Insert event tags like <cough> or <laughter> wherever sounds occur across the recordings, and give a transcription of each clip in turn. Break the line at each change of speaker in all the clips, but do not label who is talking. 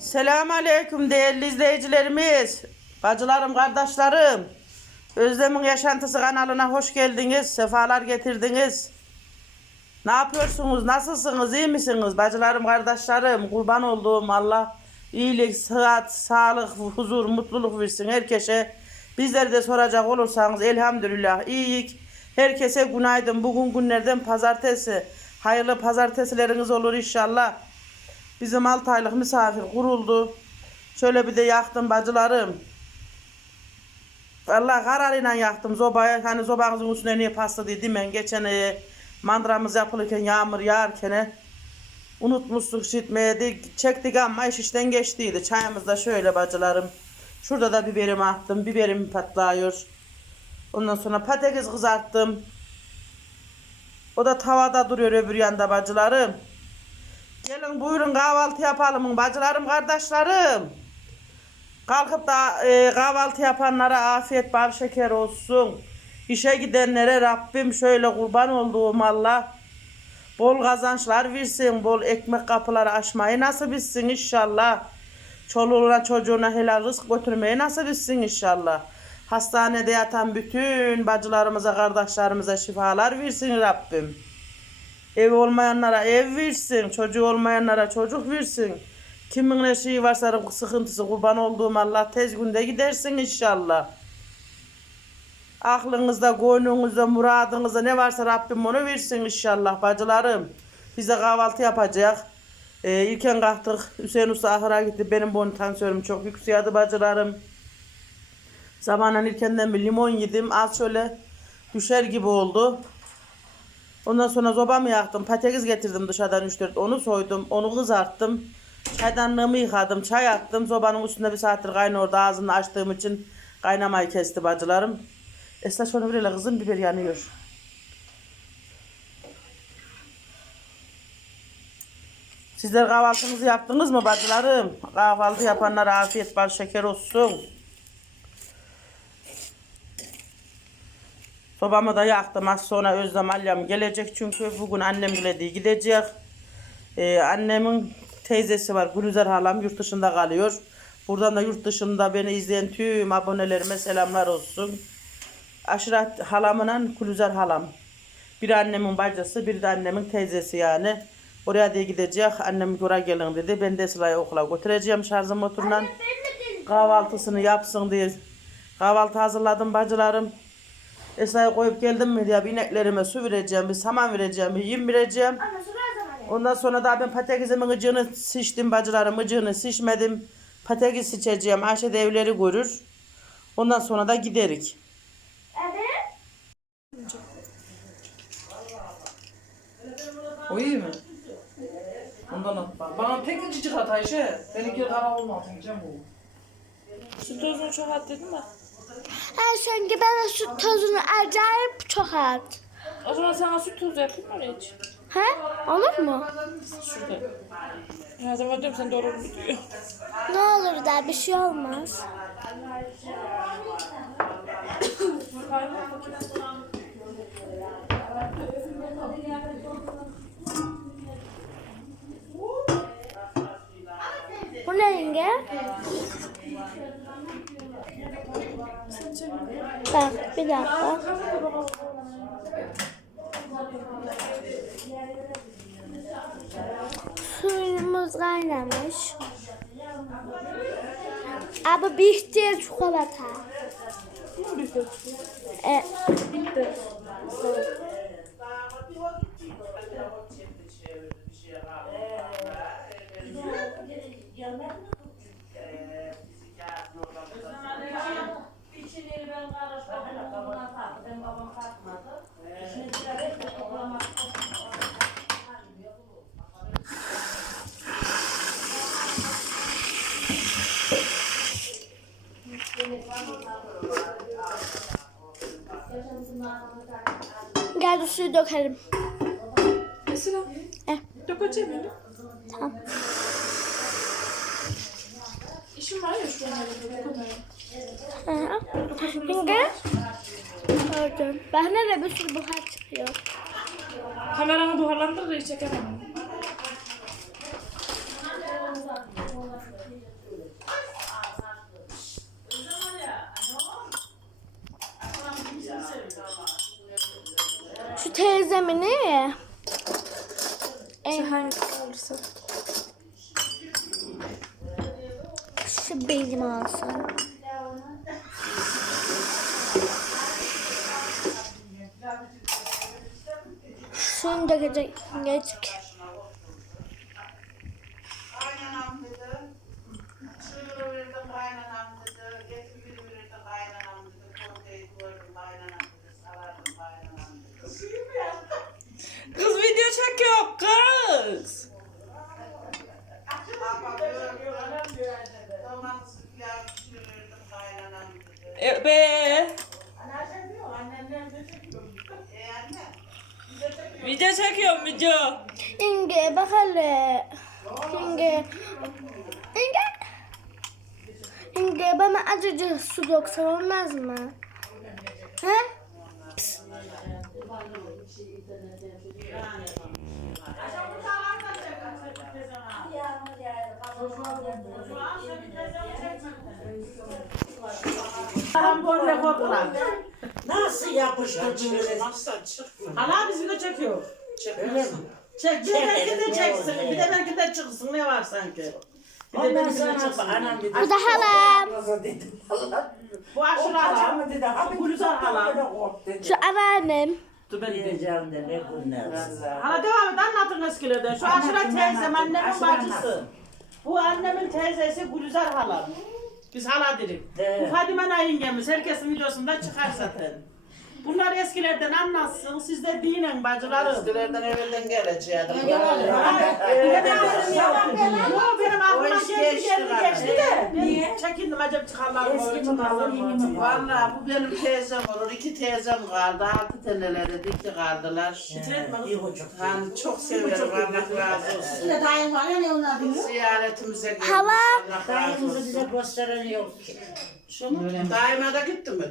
Selamun Aleyküm değerli izleyicilerimiz, bacılarım, kardeşlerim. Özlem'in Yaşantısı kanalına hoş geldiniz, sefalar getirdiniz. Ne yapıyorsunuz, nasılsınız, iyi misiniz bacılarım, kardeşlerim? Kurban olduğum Allah iyilik, sıhhat, sağlık, huzur, mutluluk versin herkese. Bizleri de soracak olursanız elhamdülillah iyiyik. Herkese günaydın. Bugün günlerden pazartesi. Hayırlı pazartesileriniz olur inşallah. Bizim 6 aylık misafir kuruldu. Şöyle bir de yaktım bacılarım. Vallahi kararıyla yaktım zobayı. Hani zobanızın üstüne niye pasta dedim ben geçen e, mandıramız yapılırken yağmur yağarken unutmuştuk şitmeye çektik ama iş işten geçtiydi. Çayımız da şöyle bacılarım. Şurada da biberimi attım. Biberim patlıyor. Ondan sonra patates kızarttım. O da tavada duruyor öbür yanda bacılarım. Gelin buyurun kahvaltı yapalım bacılarım kardeşlerim. Kalkıp da e, kahvaltı yapanlara afiyet bal şeker olsun. İşe gidenlere Rabbim şöyle kurban olduğum Allah bol kazançlar versin, bol ekmek kapıları açmayı nasip etsin inşallah. Çoluğuna çocuğuna helal rızk götürmeyi nasip etsin inşallah. Hastanede yatan bütün bacılarımıza, kardeşlerimize şifalar versin Rabbim. Ev olmayanlara ev versin, çocuğu olmayanlara çocuk versin. Kimin ne şeyi varsa sıkıntısı kurban olduğum Allah tez günde gidersin inşallah. Aklınızda, gönlünüzde, muradınızda ne varsa Rabbim onu versin inşallah bacılarım. Bize kahvaltı yapacak. Ee, ilken kalktık. Hüseyin Usta ahıra gitti. Benim bunun tansiyonum çok yükseldi bacılarım. Zamanla ilkenden bir limon yedim. Az şöyle düşer gibi oldu. Ondan sonra zobamı yaktım. Patates getirdim dışarıdan 3-4. Onu soydum. Onu kızarttım. Çaydanlığımı yıkadım. Çay attım. Zobanın üstünde bir saattir kaynıyordu. Ağzını açtığım için kaynamayı kesti bacılarım. Esra şunu böyle kızım biber yanıyor. Sizler kahvaltınızı yaptınız mı bacılarım? Kahvaltı yapanlara afiyet bal şeker olsun. Sobamı da yaktım. Az sonra Özlem Alyam gelecek çünkü bugün annem geldi gidecek. Ee, annemin teyzesi var. Gülüzer halam yurt dışında kalıyor. Buradan da yurt dışında beni izleyen tüm abonelerime selamlar olsun. Aşiret halamla Gülüzer halam. Bir annemin bacısı, bir de annemin teyzesi yani. Oraya da gidecek. Annem oraya gelin dedi. Ben de Sıla'yı okula götüreceğim şarjı motorla. Kahvaltısını yapsın diye. Kahvaltı hazırladım bacılarım. Esra'yı koyup geldim mi diye bir ineklerime su vereceğim, bir saman vereceğim, bir yem vereceğim.
Anne su ver zaman ya.
Ondan sonra da ben patatesimin gıcığını sıçtım bacılarım, gıcığını sıçmadım. Patates sıçacağım, Ayşe de evleri görür. Ondan sonra da giderik.
Evet.
O iyi mi? Ondan at. Bana tek küçücük at Ayşe. Benimki kara bu.
Süt tozunu çok at dedim de.
Her sanki bana süt tozunu acayip çok at.
O zaman sana süt tozu yapayım mı hiç?
He? Olur mu?
Şurada. Ya zaman diyorum sen doğru mu diyor.
Ne olur da bir şey olmaz. Bu ne yenge? Bak bir dakika. Suyumuz kaynamış. Abi bitti çikolata. E, gel suyu dökelim.
Esra.
Eh.
Dök açayım.
Tamam.
İşim var ya şu an.
Yenge. Gördüm. Bak nerede bir sürü buhar çıkıyor.
Kameranı buharlandır da çekemem.
Teyzemin ne? En
Hangisi olursa.
şu benim alsam. Şunu da geçtik.
Kaynanam dedi. Şunu verdim kaynanam dedi. Getir bir verdim kaynanam dedi. Konteyi koydum kaynanam dedi. Salardım kaynanam dedi.
Kız video çekiyor kız.
Ama gördüm. Domates pilav pişirirdim kaynanam dedi.
E, be.
E anne.
Video çekiyorum video.
İnge bak hele. İnge. İnge. İnge bana acıcık su döksen olmaz mı? He?
Tam böyle korkular.
Nasıl yapıştı çürüle?
Hala bizi de çekiyor.
Öyle mi?
Çek, bir de belki de çeksin, bir de belki de çıksın ne var sanki. Bir de
Ondan
belki de
sonra
çıksın.
anam dedi.
Bu da halam.
Kızı dedim. Allah.
Bu aşırı hala.
dedi. Abi
Gülizar hala.
böyle kork dedi.
Şu anneannem.
Dur ben.
Diyeceğim de ne günler.
Hala devam et anlatın eskilerden. Şu aşırı teyzem annemin bacısı. Bu annemin teyzesi Gülizar hala. Biz hala dedik.
Evet.
Bu Fadime yengemiz. Herkesin videosunda çıkar zaten. Bunlar eskilerden anlatsın. Siz de dinen bacılarım.
Eskilerden evvelden geleceğim.
Yok benim aklıma geldi geldi geçti de. Ben çekindim acaba çıkarlar mı?
Eski mi kalır?
Valla bu benim teyzem olur. İki teyzem kaldı. Altı taneleri dikti kaldılar.
Titretme kızım.
Çok severim. Allah razı olsun.
Yine dayım var ya ne onlar diyor?
Ziyaretimize gelmiş.
Hala.
Allah razı
Dayımızı bize gösteren yok ki.
Şunu daima da gitti mi?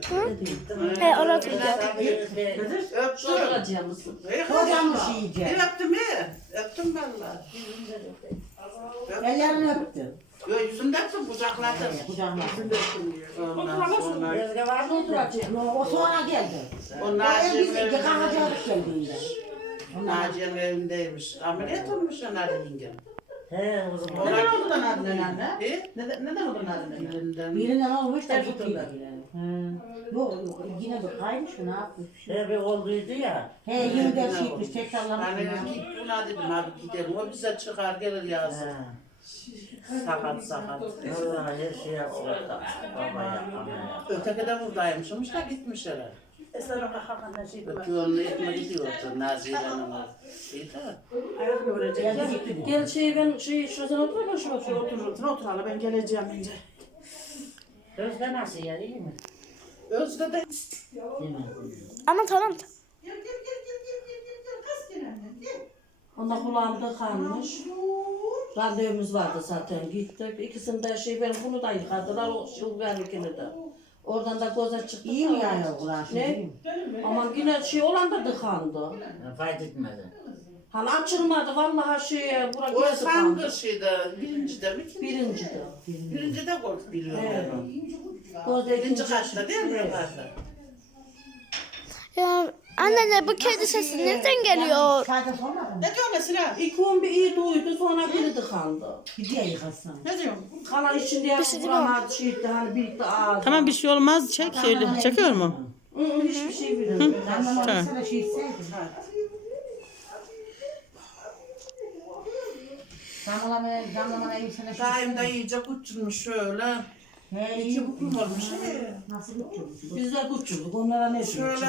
He orada
Öptüm.
Kocamış iyice.
Bir öptüm ya. Öptüm valla.
Ellerini öptü.
Yo yüzümde öptüm kucakladım.
Kucağına.
Ondan sonra.
Gözde var mı oturacak? O sonra geldi.
O
O en
Naciye'nin
bizi
evinde.
yıkanacak geldiğinde.
Naciye'nin evindeymiş. Ameliyat olmuş ya Naciye'nin.
He o zaman.
Neden oldu da Nadine anne?
E?
Neden, neden oldu Nadine?
Elinden.
Birinden olmuş da gitti. Yok yok yine de kaymış mı ne yapmış? He bir olduydu ya. He yine de şeymiş tekrarlamış.
Hani git buna dedim abi gidelim. O bize çıkar gelir yazın. Sakat sakat.
Vallahi her şey yapacak. Baba yapamaya.
Öteki de buradaymışmış da gitmiş herhalde.
Esra Hakan'dan şey
Öteki yolunu etme gidiyordu Nazire'nin. İyi de.
Gel şey ben şey şuradan otur ben şuna
Şöyle
otur.
otur, otur, hala ben geleceğim önce.
Gözde nasıl ya iyi mi?
Özde de.
Ama tamam.
Gel gel gel gel gel gel gel gel kız gel annem gel.
Onda kulağımda kalmış. Randevumuz vardı zaten gittik. İkisinde şey ben bunu da yıkadılar o şey benimkini de. Oradan da göze çıktı.
İyi mi yani şimdi?
Ne? Ama yine şey olan da tıkandı.
Fayda etmedi.
Hani açılmadı vallahi şey bura
O
göz tıkandı.
sandı şeyde birinci de mi? ikinci-
Birinci de.
Birinci de kork biliyorum
Evet.
ben onu.
Gözde
Birinci
ikinci
kaçta değil mi? Kaçta?
Ya anne ne bu kedi sesi nereden geliyor?
Sormadın mı?
Ne diyorsun Esra?
İlk on bir iyi duydu sonra biri tıkandı.
Bir diye yıkasın.
Ne diyorsun?
Kalan içinde
Bir şey
vuramadı şeydi hani birlikte ağzı.
Tamam bir şey olmaz. Çek şöyle. Çekiyor mu?
Hı, hı, hiçbir şey bilmiyorum.
Anlamadım sana şey içseydin. Damlamaya, damlamaya insana şey
Daim da iyice küçülmüş şöyle.
He
İki olmuş. He.
Nasıl bitti?
Biz de küçüldük onlara ne
Şöyle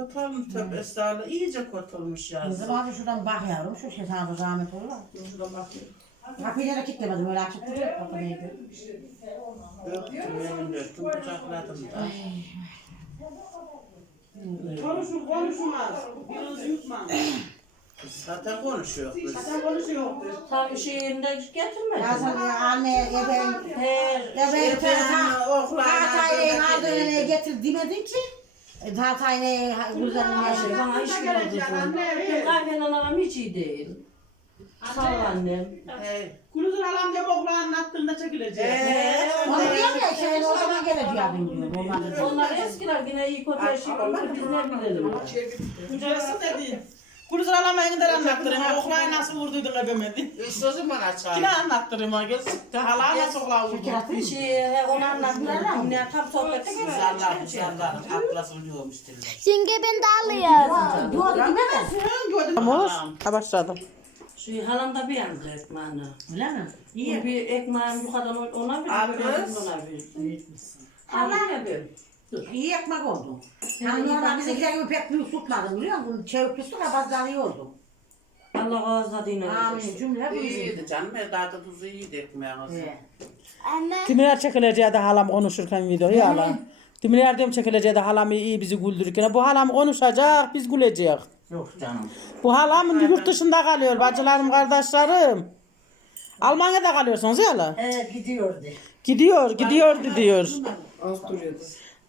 olmuş tabi estağfurullah. İyice kötü olmuş
Kızım
yazdı.
abi şuradan bak yavrum şu şey sana da zahmet olur mu?
Şuradan bakayım.
Kapıyı da kilitlemedim öyle açık duruyor kapıyı.
Öptüm elini öptüm kucakladım da.
Konuşun konuşmaz. Biraz yutma.
Zaten konuşuyor biz.
Sen konuşuyor.
Tam şey yerinde getirmedi.
Ya sen ya anne eben
He,
ya ben
Efendim, oğlan
Tahtayı
ardına
aldığını
geldi.
getir demedin ki. E, Tahtayı güzelliğine şey.
bana hiç bilmedi bu. Benim kahvenin aram hiç iyi değil. Sağ ol annem.
He.
Kulüzün alam diye okula anlattığında çekilecek.
He.
Onu diyorum ya şey o zaman geleceğim diyorum. Onlar
Onlar eskiler yine iyi kötü şey var. Biz ne bilelim.
Güzelsin dedi. Kulüzür alamayın gider anlattırım. ha. Oklayı nasıl vurduydun ebemedi.
İşte o zaman açar.
Kine anlattırım ha. Sıktı. Hala nasıl okla vurdu.
Şey, he, onu anlattılar ama ne tam sohbette
Zallar,
geçer.
zallar. Ablası uyuyormuş dediler.
Yenge ben de alıyorum.
Doğru mi?
Tamam. Başladım.
Şu halam da beğendi ekmeğini.
Öyle mi?
İyi. Bir ekmeğim yukarıdan ona bir
Abi
bir
kız.
ona bir. Allah ya bir.
Dur, iyi ekmek oldu. Yani normal bizimkiler gibi pek büyük tutmadım biliyor musun? Çevik tuttuk ama bazıları iyi oldu.
Allah ağızda dinle.
Amin cümle bu bizim.
İyiydi canım. Tadı tuzu iyiydi ekmeğiniz.
He.
Anne.
Demirer çekileceği de halam konuşurken videoyu halam. Demirer diyorum çekileceği de halam iyi bizi güldürürken. Bu halam konuşacak biz güleceğiz.
Yok canım.
Bu halam yurt dışında kalıyor bacılarım kardeşlerim. Almanya'da kalıyorsunuz ya hala.
Evet gidiyordu.
Gidiyor gidiyordu diyor.
Avusturya'da.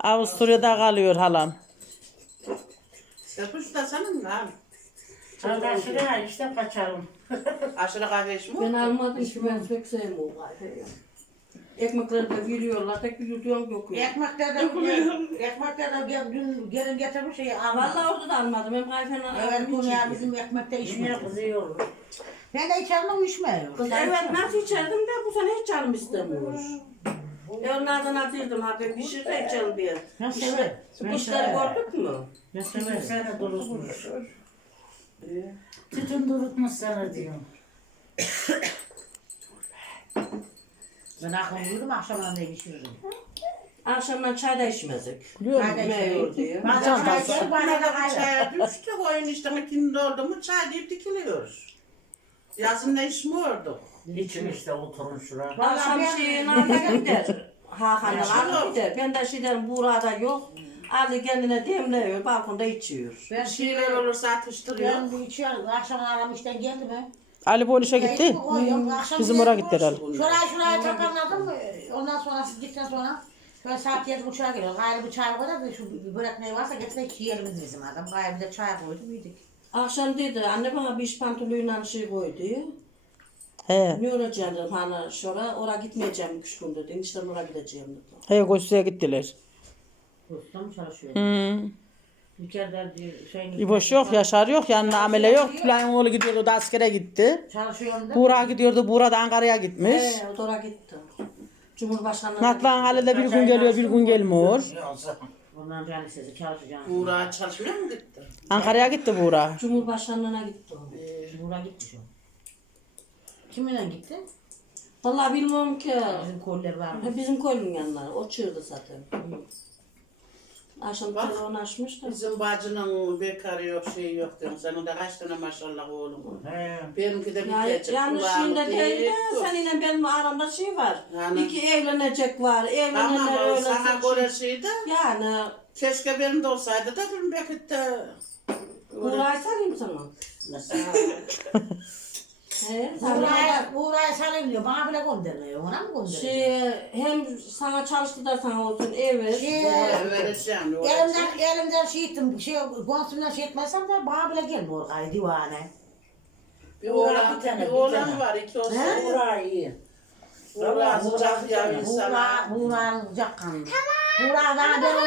Avusturya'da kalıyor halam.
Yapış da senin mi abi?
Kardeşine işte kaçalım. <laughs>
Aşırı kahve içme.
Ben almadım ki ben pek sevmiyorum kahveyi. Ekmekleri de veriyorlar. Tek bir yutuyorum yok. yok.
Ekmekler de ekmekler de gel- dün gelin getirmiş şey almadım.
Vallahi orada da almadım. Ben kahvenin
Evet bunu ya bizim ekmekte içmiyor. kızıyor. Ben de içerim ama içmiyor.
Kız evet nasıl içerdim de bu sene hiç canım istemiyor. E onlardan atıyordum abi pişir de içelim bir.
Ben severim. Ben
Kuşları gördük mü?
Ben severim.
Sen de durutmuş. Tütün durutmuş sana diyorum.
Ben akşam uyudum akşamdan da pişiririm.
Akşamdan çay da içmezdik.
Biliyor musun?
Da içiyorum.
diye.
Bazen çay içerim
Bana da çaya düştü. Koyun işte ikindi oldu mu çay deyip dikiliyoruz. Yazın ne içmiyorduk.
İçin işte oturun şuraya.
Akşam
ben-
şeyin altına gider. Alıp gider. Ben de şeyden burada yok. Ali kendine demliyor, balkonda içiyor.
Ben
Bir şeyler olursa atıştırıyor.
Ben de içiyorum. Akşam aram işten geldi mi?
Ali bu işe gitti. Bizim oraya gitti herhalde.
Şuraya şuraya toparladım mı? Ondan sonra siz gittikten sonra şöyle saat yedi buçuğa geliyor. Gayrı bir çay koydu da şu börek ne varsa getirip yiyelim bizim adam. Gayrı bir de çay koydu yedik.
Akşam dedi anne bana bir iş pantolonuyla şey koy diyor.
He.
Ne olacağım hani şora, oraya gitmeyeceğim üç gün dedi. İşte oraya gideceğim dedi.
He Gosu'ya gittiler.
Usta mı çalışıyor?
Hı.
Bir kere de şey
İboş yok, Yaşar yok, yanında amele yok. Tülay'ın oğlu gidiyordu da askere gitti.
Çalışıyorum da.
Buğra gidiyordu, Buğra da Ankara'ya gitmiş.
He, o da oraya gitti. Cumhurbaşkanlığı.
Natlan Halil'de bir gün geliyor, bir gün gelmiyor.
Ondan canı sesi çalışacağım.
Uğrağa çalışmaya mı gitti?
Ankara'ya gitti Buğra.
Cumhurbaşkanlığına gitti o.
Buğra gitmiş o. Kiminle gitti?
Vallahi bilmiyorum ki.
Bizim koller var mı?
Bizim koyun yanları. O çığırdı zaten. Akşam telefon açmış da.
Bizim bacının bekarı yok, şey yok diyorum. Senin de kaç tane maşallah oğlum var.
He.
Benimki de
Ya,
bitecek.
yanlış
kulağını
şeyinde değil de seninle benim aramda şey var.
Yani-
İki evlenecek var. Evlenenler
Tamam o
öyle.
sana göre şeydi.
Yani
Keşke benim de olsaydı da dedim belki de.
Uğray sarayım sana. <laughs> He, sarayım.
Buğra'ya, Buğra'ya salayım diyor. Bana bile göndermiyor. Ona mı gönderiyor?
Şey, hem sana çalıştı da sana olsun evet.
Şey,
Vereceğim.
elimden, elimden şey ettim. Şey, konsumdan şey etmezsem de bana bile gelmiyor gayet divane.
Bir oğlan,
Bir tane,
bir
bir
oğlan var iki olsa.
Burayı iyi.
Uğrağı sıcak ya insana.
Buğra, Buğra'nın sıcak kanlı. Buğra bana ben diyorum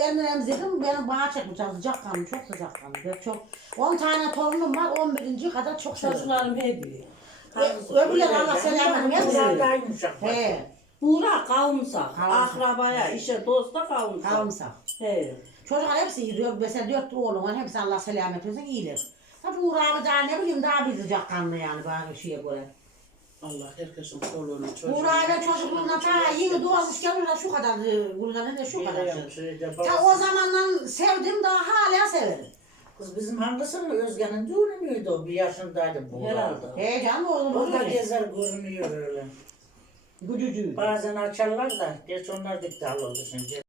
elimden emzirdim. Benim bana çekmiş. Sıcak kanlı, çok sıcak kanlı. Ben çok, 10 tane torunum var, 11. kadar çok seviyorum.
Çocuklarım hep iyi.
E, Öbürleri Allah selamet versin.
daha yumuşak.
He,
Buğra kavumsak. Akrabaya, işe, dosta kavumsak.
kavumsak.
He.
Çocuklar hepsi iyi diyor. Mesela dört oğlum var. Hepsi Allah selamet versin iyiler. Tabi abi daha ne bileyim daha bir sıcak kanlı yani bana şeye göre.
Allah herkesin çoluğunu çocuğunu.
Uğur abi çocukluğunda ta yeni doğmuş gelmiş şu kadar. Burada ne de şu kadar.
Şöyle
Ta o zamandan sevdim daha hala severim.
Kız bizim hangisinin Özge'nin düğünü müydü o? Bir yaşındaydı bu.
Herhalde.
Heyecan oğlum
Orada gezer görünüyor öyle.
Gücücü.
Bazen açarlar da, geç onlar diktalı oldu şimdi.